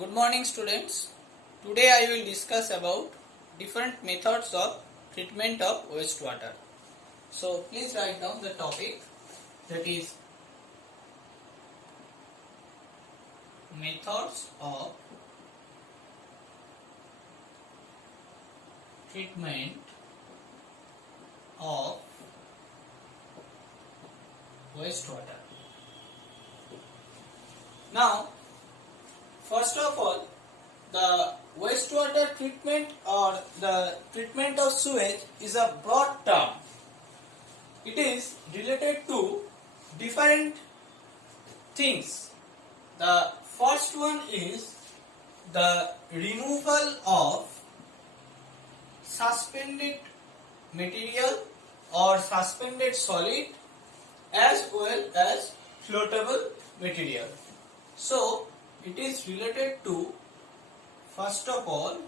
Good morning students. Today I will discuss about different methods of treatment of wastewater. So please write down the topic, that is methods of treatment of wastewater. Now, first of all, the wastewater treatment or the treatment of sewage is a broad term. It is related to different things. The first one is the removal of suspended material or suspended solid as well as floatable material. So, it is related to, first of all,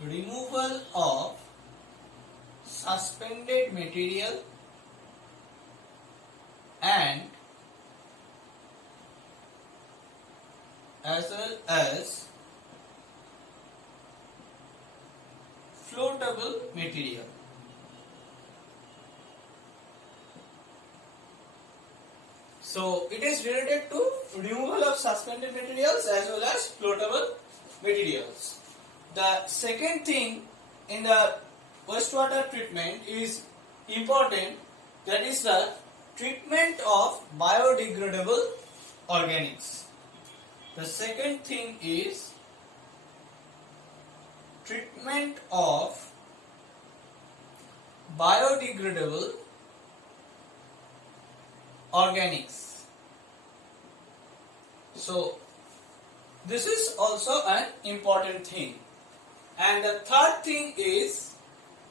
removal of suspended material and as well as floatable material. So it is related to removal of suspended materials as well as floatable materials. The second thing in the wastewater treatment is important, that is the treatment of biodegradable organics. The second thing is treatment of biodegradable organics. So this is also an important thing. And the third thing is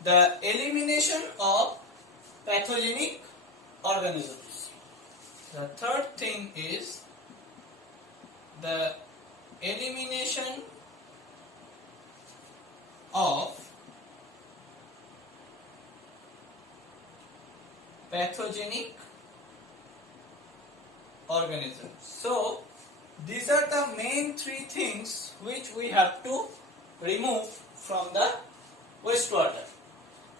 the elimination of pathogenic organisms. The third thing is the elimination of pathogenic organisms. So these are the main three things which we have to remove from the wastewater.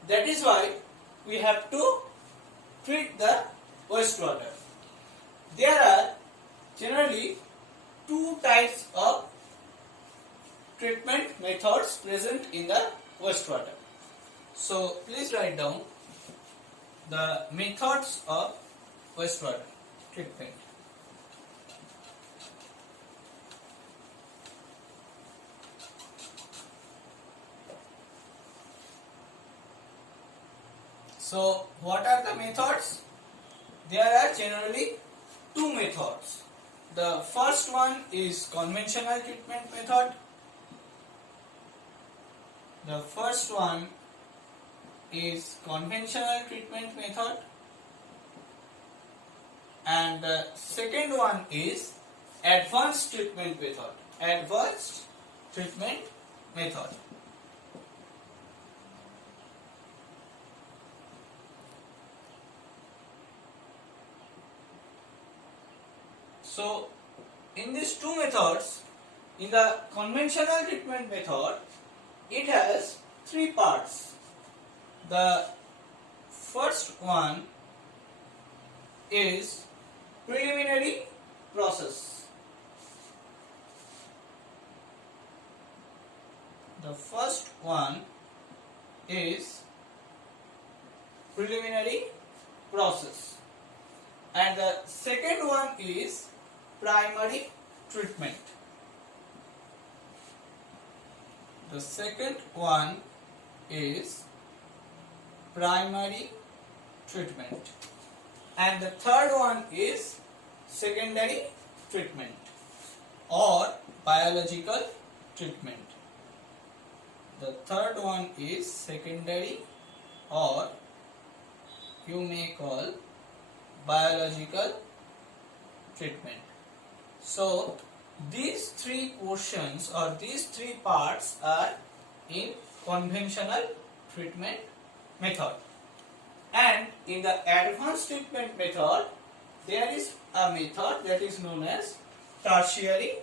That is why we have to treat the wastewater. There are generally two types of treatment methods present in the wastewater. So please write down the methods of wastewater treatment. So what are the methods? There are generally two methods. The first one is conventional treatment method. The first one is conventional treatment method, and the second one is advanced treatment method. Advanced treatment method. So, in these two methods, in the conventional treatment method, it has three parts. The first one is preliminary process. The first one is preliminary process, and the second one is primary treatment. The second one is primary treatment, and the third one is secondary treatment or biological treatment. The third one is secondary, or you may call biological treatment. So these three portions or these three parts are in conventional treatment method. And in the advanced treatment method, there is a method that is known as tertiary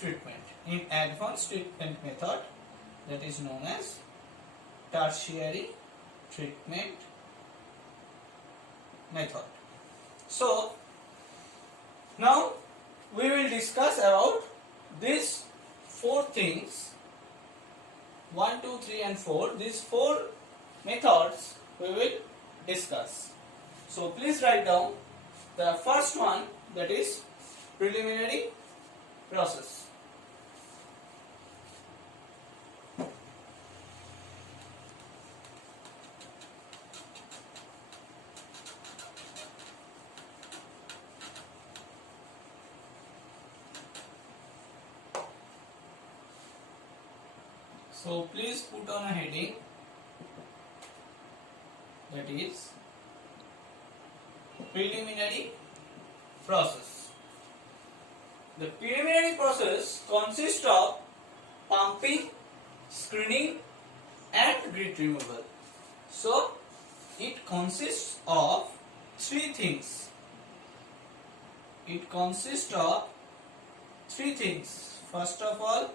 treatment. in advanced treatment method, that is known as tertiary treatment method. So now we will discuss about these four things, 1, 2, 3 and 4. These four methods we will discuss. So please write down the first one, that is preliminary process. So please put on a heading, that is preliminary process. The preliminary process consists of pumping, screening and grit removal. So it consists of three things. It consists of three things. First of all,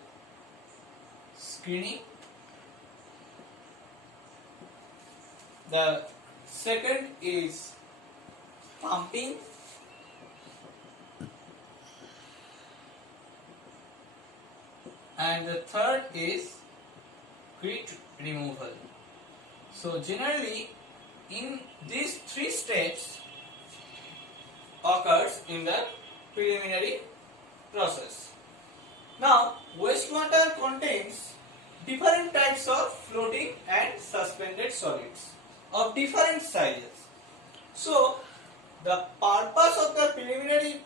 screening. The second is pumping. And the third is grit removal. So generally in these three steps occurs in the preliminary process. Now wastewater contains different types of floating and suspended solids of different sizes. So the purpose of the preliminary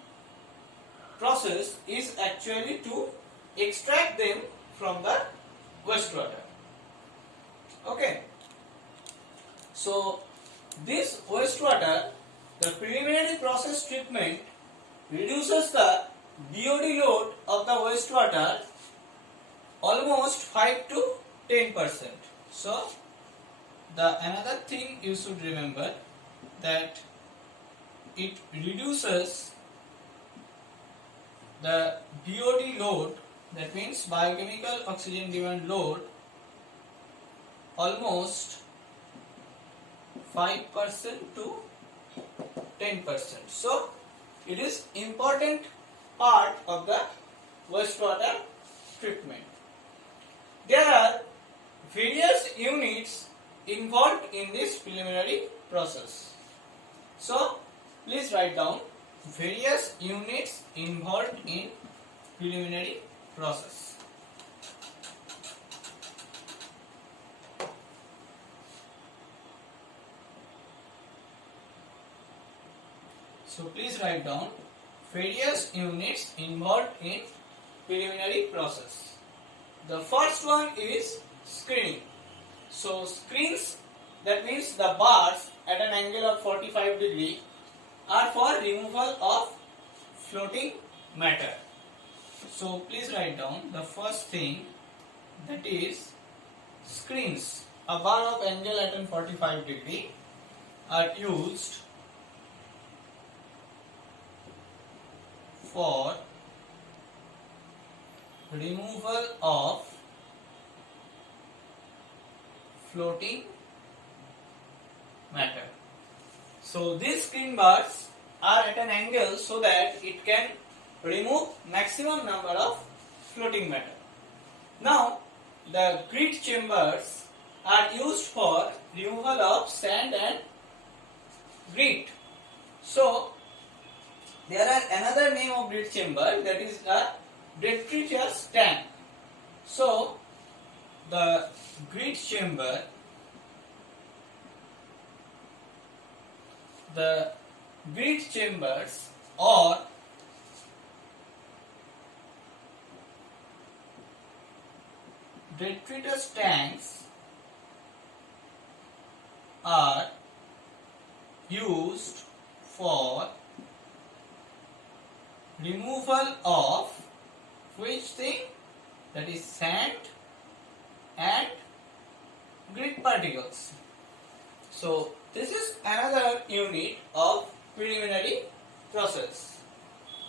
process is actually to extract them from the wastewater. Okay. So this wastewater, the preliminary process treatment reduces the BOD load of the wastewater almost 5 to 10%. So the another thing you should remember, that it reduces the BOD load, that means biochemical oxygen demand load, almost 5% to 10%. So it is important part of the wastewater treatment. There are various units involved in this preliminary process. So please write down various units involved in preliminary process. So please write down various units involved in preliminary process. The first one is screening. So screens, that means the bars at an angle of 45 degree, are for removal of floating matter. So please write down the first thing, that is screens. A bar of angle at an 45 degree are used for removal of floating matter. So these screen bars are at an angle so that it can remove maximum number of floating matter. Now the grit chambers are used for removal of sand and grit. So there are another name of grit chamber, that is a detritus tank. So the grit chamber, the grit chambers or detritus tanks are used for removal of which thing? That is sand and grit particles. So this is another unit of preliminary process.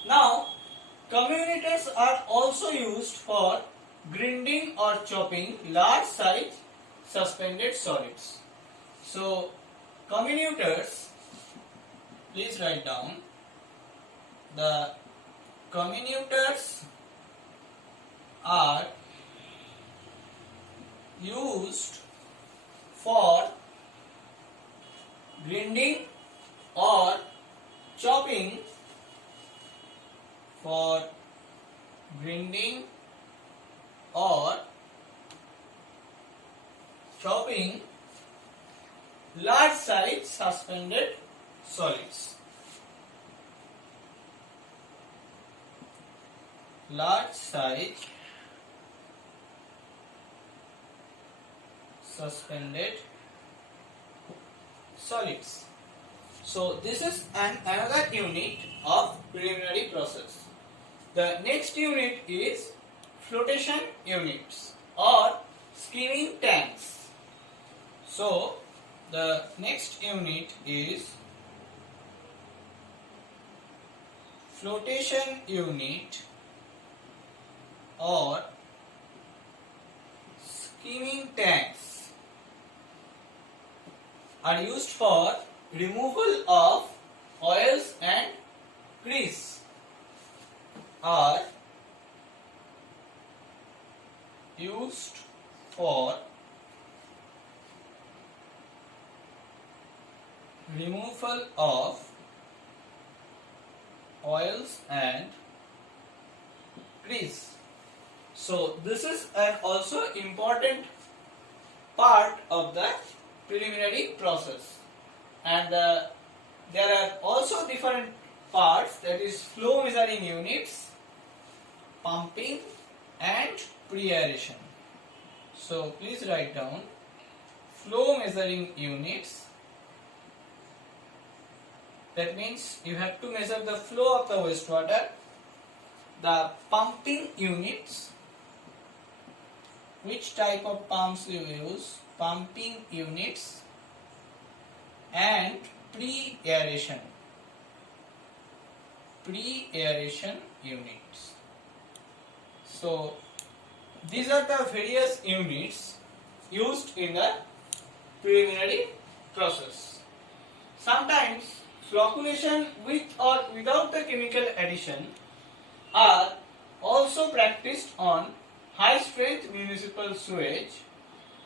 Now Commutators are also used for grinding or chopping large size suspended solids. So, commutators, please write down, the commutators are used for grinding or chopping large size suspended solids. Large size suspended solids. So this is another unit of preliminary process. The next unit is flotation units or skimming tanks. So the next unit is flotation unit or skimming tanks are used for removal of oils and grease. Are used for removal of oils and grease. So this is an also important part of the preliminary process, and there are also different parts, that is flow measuring units, pumping and pre-aeration. So please write down flow measuring units. That means you have to measure the flow of the wastewater. The pumping units, which type of pumps you use, pumping units, and pre-aeration units. So these are the various units used in the preliminary process. Sometimes flocculation with or without the chemical addition are also practiced on high strength municipal sewage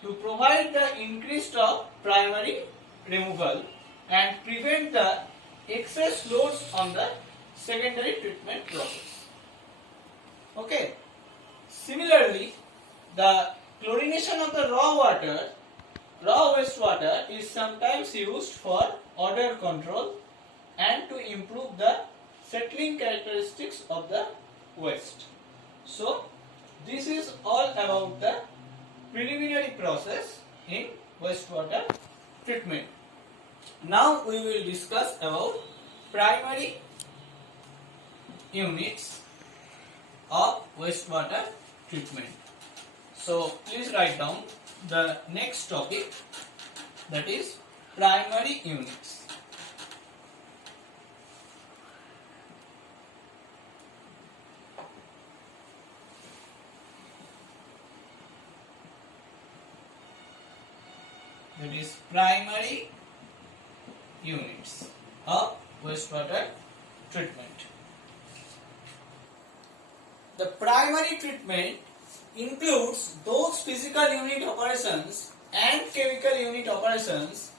to provide the increase of primary removal and prevent the excess loads on the secondary treatment process. Okay. Similarly, the chlorination of the raw wastewater is sometimes used for odor control and to improve the settling characteristics of the waste. So, this is all about the preliminary process in wastewater treatment. Now we will discuss about primary units of wastewater treatment. So please write down the next topic, that is primary units. That is primary units of wastewater treatment. The primary treatment includes those physical unit operations and chemical unit operations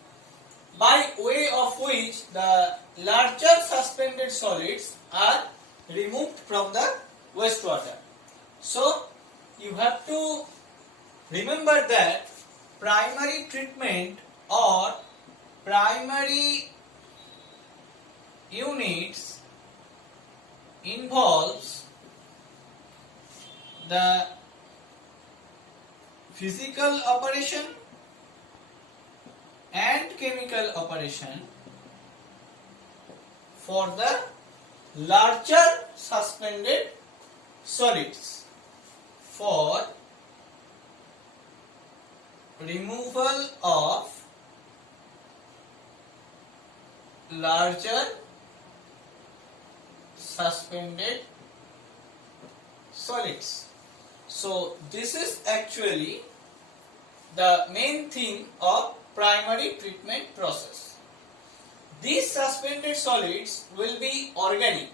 by way of which the larger suspended solids are removed from the wastewater. So you have to remember that primary treatment or primary units involves the physical operation and chemical operation for the larger suspended solids for removal of larger suspended solids. So this is actually the main thing of primary treatment process. These suspended solids will be organic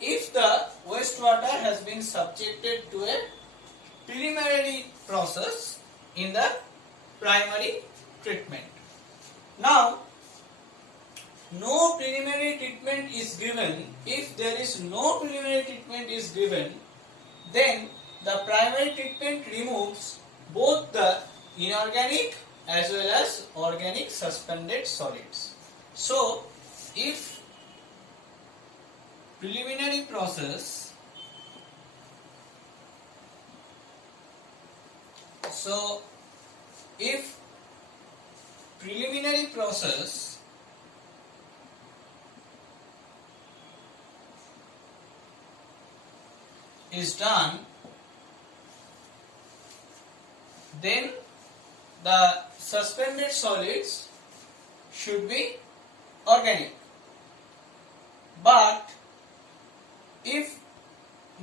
if the wastewater has been subjected to a preliminary process in the primary treatment. Now, no preliminary treatment is given. If there is no preliminary treatment is given, then the primary treatment removes both the inorganic as well as organic suspended solids. So, if preliminary process, if preliminary process is done, then the suspended solids should be organic. But if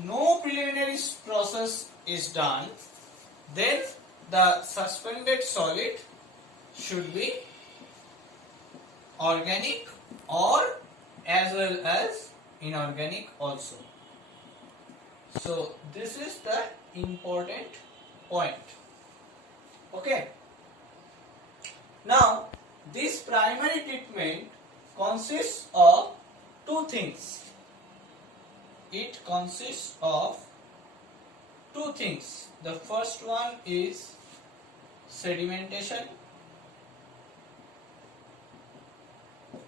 no preliminary process is done, then the suspended solid should be organic or as well as inorganic also. So this is the important point. Okay. Now this primary treatment consists of two things. It consists of two things. The first one is sedimentation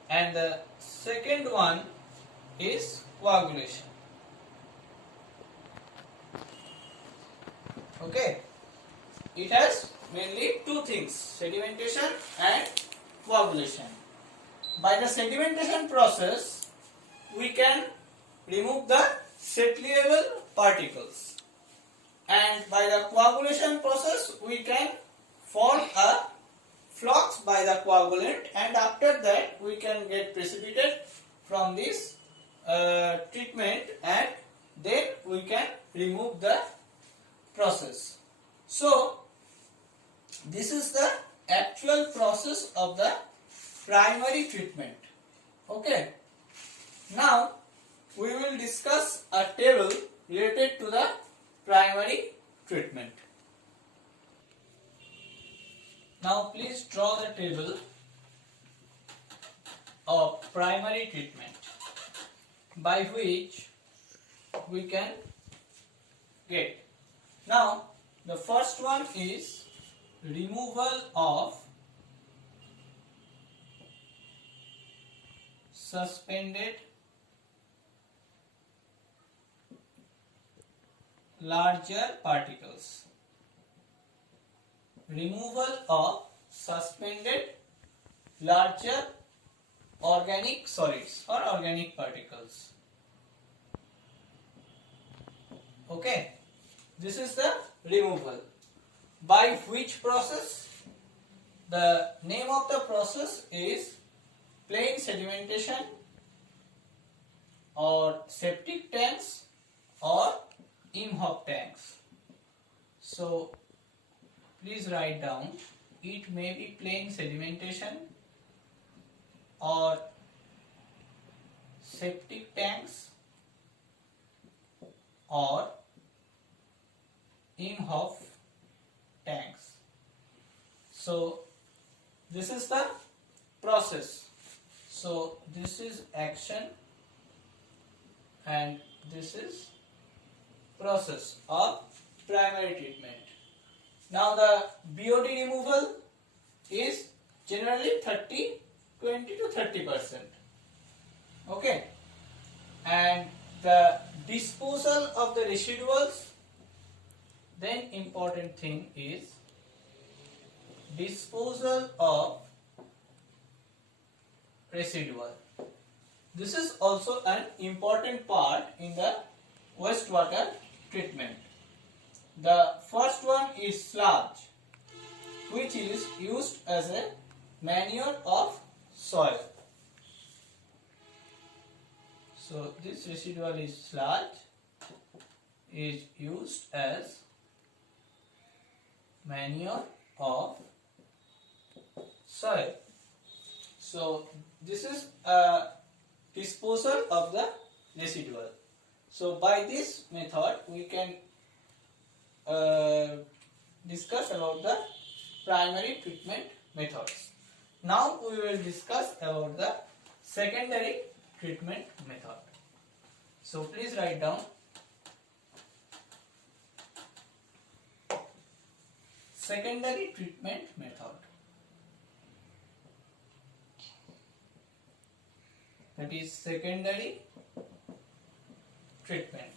and the second one is coagulation. Okay, it has mainly two things, sedimentation and coagulation. By the sedimentation process, we can remove the settleable particles, and by the coagulation process, we can form a flux by the coagulant, and after that we can get precipitate from this treatment, and then we can remove the process. So this is the actual process of the primary treatment. Okay. Now we will discuss a table related to the primary treatment. Now please draw the table of primary treatment by which we can get. Now the first one is removal of suspended larger particles. Removal of suspended larger organic solids or organic particles. Okay, this is the removal. By which process? The name of the process is plain sedimentation or septic tanks or Imhoff tanks. So please write down, it may be plain sedimentation or septic tanks or Imhoff tanks. So this is the process. So this is action and this is process of primary treatment. Now the BOD removal is generally 20 to 30%. Okay, and the disposal of the residuals, then important thing is disposal of residual. This is also an important part in the wastewater treatment. The first one is sludge, which is used as a manure of soil. So this residual is sludge. is used as manure of soil. So this is a disposal of the residual. So by this method we can discuss about the primary treatment methods. Now we will discuss about the secondary treatment method. So please write down secondary treatment method. That is secondary treatment.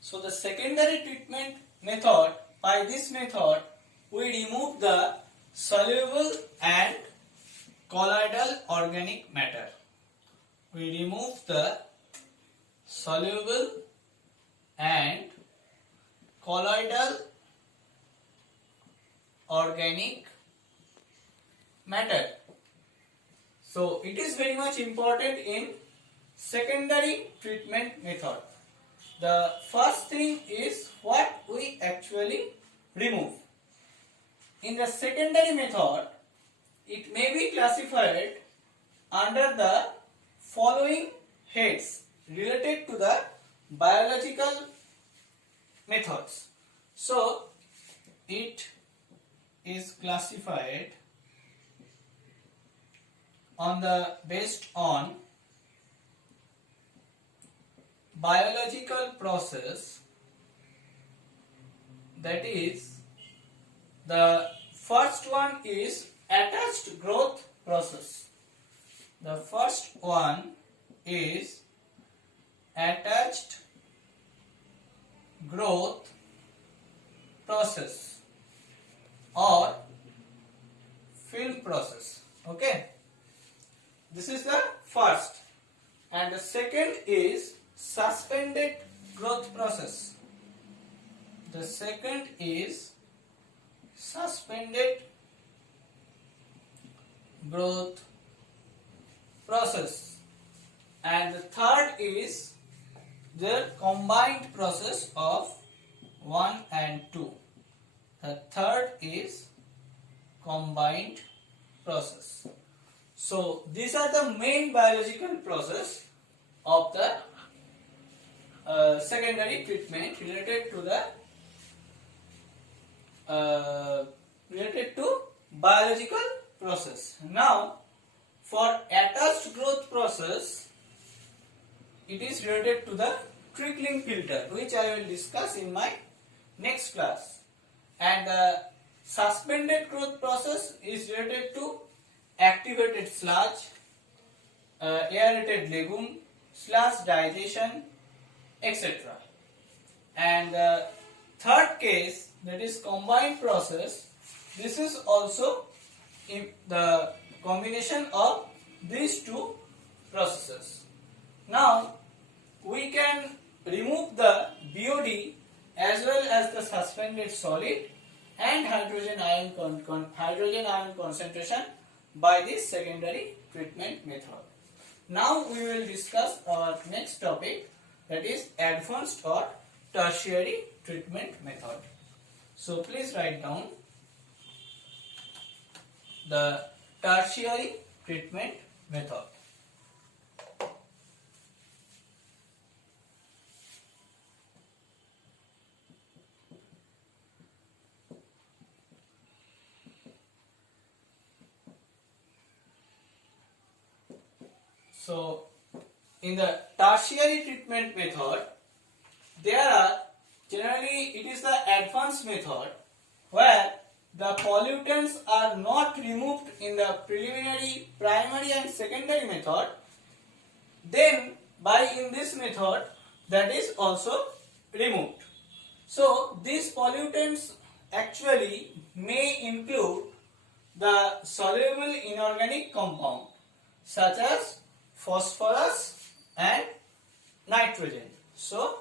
So the secondary treatment method, by this method we remove the soluble and colloidal organic matter. We remove the soluble and colloidal organic matter. So it is very much important in secondary treatment method. The first thing is what we actually remove. In the secondary method, it may be classified under the following heads related to the biological methods. So it is classified based on biological process, that is, the first one is attached growth process. The first one is attached growth process or film process. Okay, this is the first. And the second is suspended growth process. The second is suspended growth process. And the third is the combined process of 1 and 2. The third is combined process. So these are the main biological process of the secondary treatment related to biological process. Now for attached growth process, it is related to the trickling filter, which I will discuss in my next class. And the suspended growth process is related to activated sludge, aerated legume, sludge digestion, etc. And the third case, that is combined process, this is also in the combination of these two processes. Now we can remove the BOD as well as the suspended solid and hydrogen ion concentration by this secondary treatment method. Now we will discuss our next topic, that is advanced or tertiary treatment method. So please write down the tertiary treatment method. So in the tertiary treatment method, there are generally it is the advanced method where the pollutants are not removed in the preliminary, primary and secondary method. Then in this method that is also removed. So these pollutants actually may include the soluble inorganic compound such as phosphorus and nitrogen. So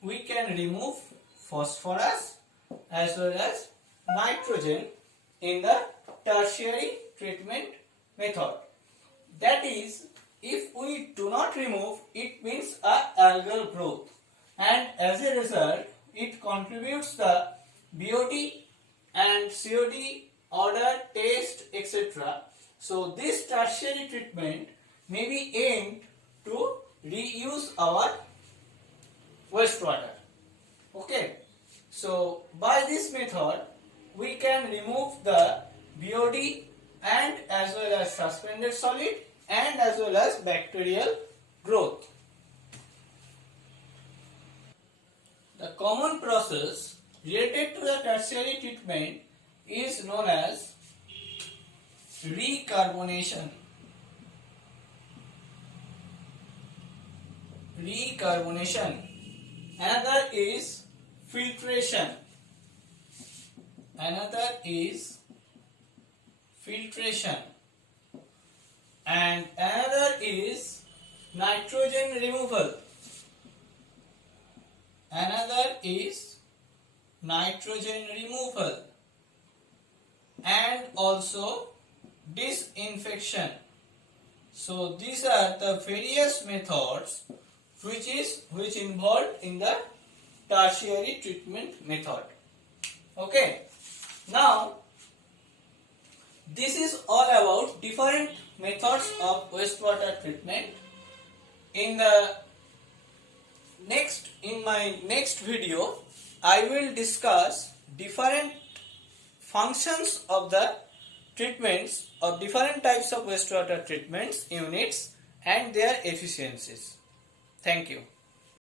we can remove phosphorus as well as nitrogen in the tertiary treatment method. That is, if we do not remove, it means a algal growth, and as a result, it contributes the BOD and COD, odor, taste, etc. So this tertiary treatment may be aimed to reuse our wastewater. Okay, so by this method we can remove the BOD and as well as suspended solid and as well as bacterial growth. The common process related to the tertiary treatment is known as recarbonation. Another is filtration. And another is nitrogen removal. And also disinfection. So these are the various methods which involved in the tertiary treatment method. Okay. Now this is all about different methods of wastewater treatment. In my next video, I will discuss different functions of the treatments of different types of wastewater treatments units and their efficiencies. Thank you.